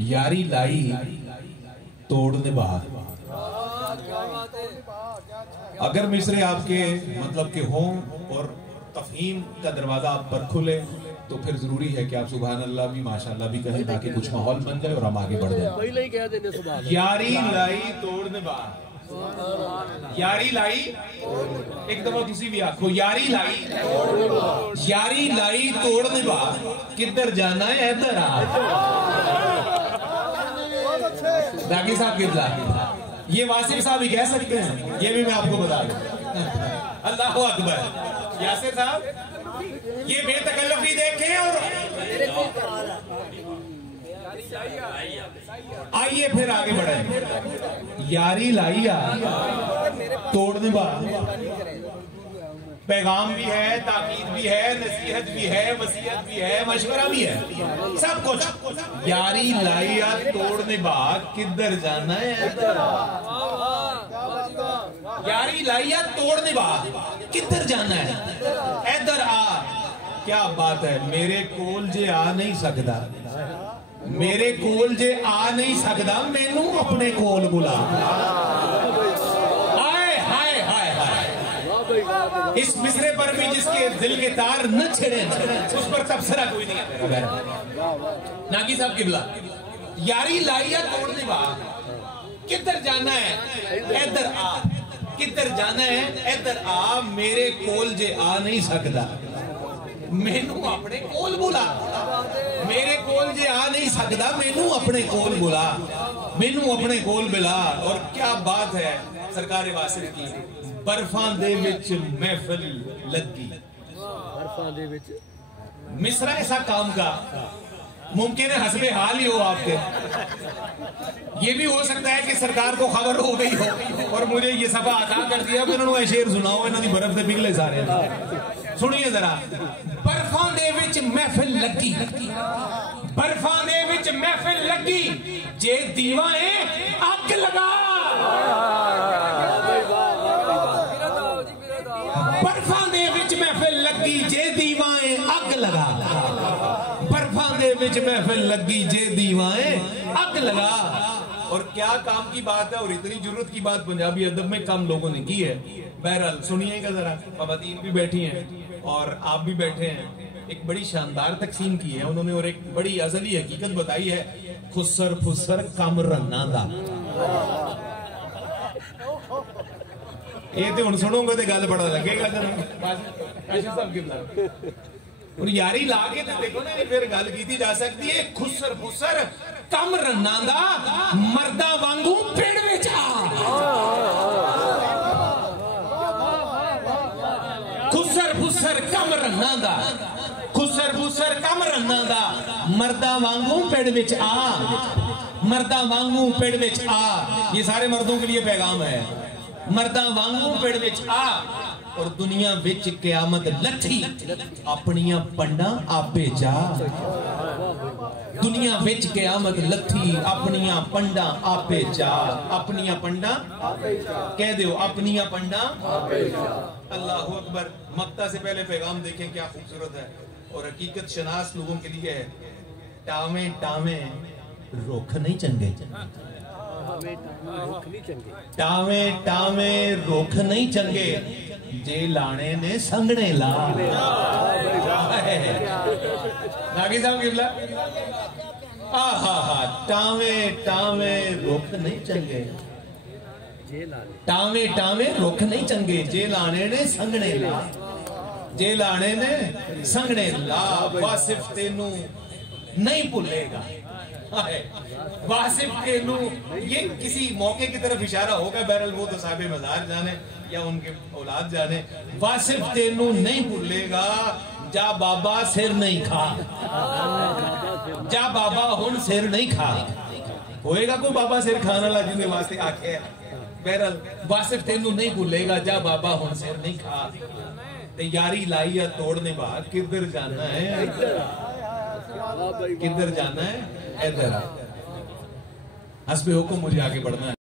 यारी लाई तोड़ निभा। अगर मिसरे आपके मतलब के हों और तफहीम का दरवाजा आप पर खुले तो फिर जरूरी है कि आप सुभान अल्लाह भी माशाअल्लाह भी कहें ताकि कुछ माहौल बन जाए और हम आगे बढ़ जाए। यारी लाई तोड़ निभा, यारी लाई, एक दफा किसी भी आखो यारी लाई तोड़ निभा, किधर जाना है इधर आ। दागी साहब किबला, ये वासिफ साहब ही कह सकते हैं, ये भी मैं आपको बता दूं। अल्लाह अकबर। यासिर साहब ये बेतकल्लफी देखें और आइए फिर आगे बढ़े। यारी लाइया तोड़ निभा, पैगाम भी है, ताकीद भी है, नसीहत भी है, वसीयत भी है, मशवरा भी है, सब कुछ। यारी लाइया तोड़ निभा, किधर जाना है इधर आ। यारी लाइया तोड़ निभा, किधर जाना है इधर आ। क्या बात है, मेरे कोल जे आ नहीं सकता, मेरे कोल जे आ नहीं सकता, मैनू अपने कोल बुला। हाय हाय हाय हाय, इस मिसरे पर भी जिसके दिल के तार न छिड़े उस पर तबसरा कोई नहीं है। नागी साहब किबला, यारी लाइया तोड़ निभा, किधर जाना है इधर आ, किधर जाना है इधर आ। मेरे कोल जे आ नहीं सकता, मैनू अपने कोल बुला। मेरे कोल जे आ नहीं सकता, मैनू अपने कोल बुला, मैनू अपने कोल बुला। और क्या बात है सरकार वासिफ की, बर्फां दे विच महफिल लगी। बर्फां दे विच मिसरा ऐसा काम का मुमकिन है हसबे हाल ही हो आपके। ये भी हो सकता है कि सरकार को खबर हो गई हो और मुझे ये सफा अता कर दिया कि उन्होंने शेर सुनाओ, इन्होंने बर्फ से पिघले सारे। सुनिए जरा, बर्फां दे विच महफिल लगी, बर्फां दे विच महफिल लगी, जे दीवाए अग लगा। बर्फां दे विच महफिल लगी, जे दीवाए अग लगा। बर्फां दे विच महफिल लगी, जे दीवाए अग लगा। और क्या काम की बात है, और इतनी जरूरत की बात पंजाबी अदब में कम लोगों ने की है। बहरहाल सुनिएगा जरा, खवातीन भी बैठी हैं और आप भी बैठे हैं। एक बड़ी शानदार तकसीम की है उन्होंने और एक बड़ी अजली हकीकत बताई है, खुसर फुसर कम रन्ना दा। ये तो हुण सुनोगे तो गल पता लगेगा। और यारी ला के तो देखो ना, फिर गल की जा सकती है। खुसर फुसर कम रन्ना दा, मर्दा वांगू पेड़ विच आ। खुसर फुसर कम रन्ना दा, खुसर फुसर कम रन्ना दा, मर्दा वांगू पेड़ विच आ। मर्दा वांगू पेड़ विच आ, ये सारे मर्दों के लिए पैगाम है। मर्दा वांगू पेड़ विच आ, और दुनिया विच क़यामत लठी, अपनियां पंडा आपे जा। दुनिया विच क़यामत लठी, अपनियां पंडा आपे जा। अपनियां पंडा कह दो, अपनियां पंडा। अल्लाहु अकबर। मक्ता से पहले पैगाम देखें क्या खूबसूरत है और हकीकत शनास लोगों के लिए है। टावे टावे रुख नहीं चंगे, टावे टावे रुख नहीं चंगे, जे लाने ने संगने ला। नागी साहब किबला, आहा हा, टावे टावे रुख नहीं चंगे, टावे टावे रुख नहीं चंगे, जे लाने ने संगने ला। जे लाने ने संगने ला, वासिफ तेनू नहीं भूलेगा। वासिफ तेनू, ये किसी मौके की तरफ इशारा होगा, बहरहाल वो तो साहिब मज़ार जाने या उनके औलाद जाने। वासिफ तेनू नहीं भूलेगा, जा बाबा सिर नहीं खा, जा बाबा हुन सिर नहीं खा। होएगा कोई बाबा सिर खाने वाला जिन्हें वास्ते आखे। बहरहाल वासिफ तेनू नहीं भूलेगा, जा बाबा हुन सिर नहीं खा। ते यारी लाइया तोड़ निभा, किधर जाना है किधर जाना है इधर। हस्बे हुक्म मुझे आगे बढ़ना है।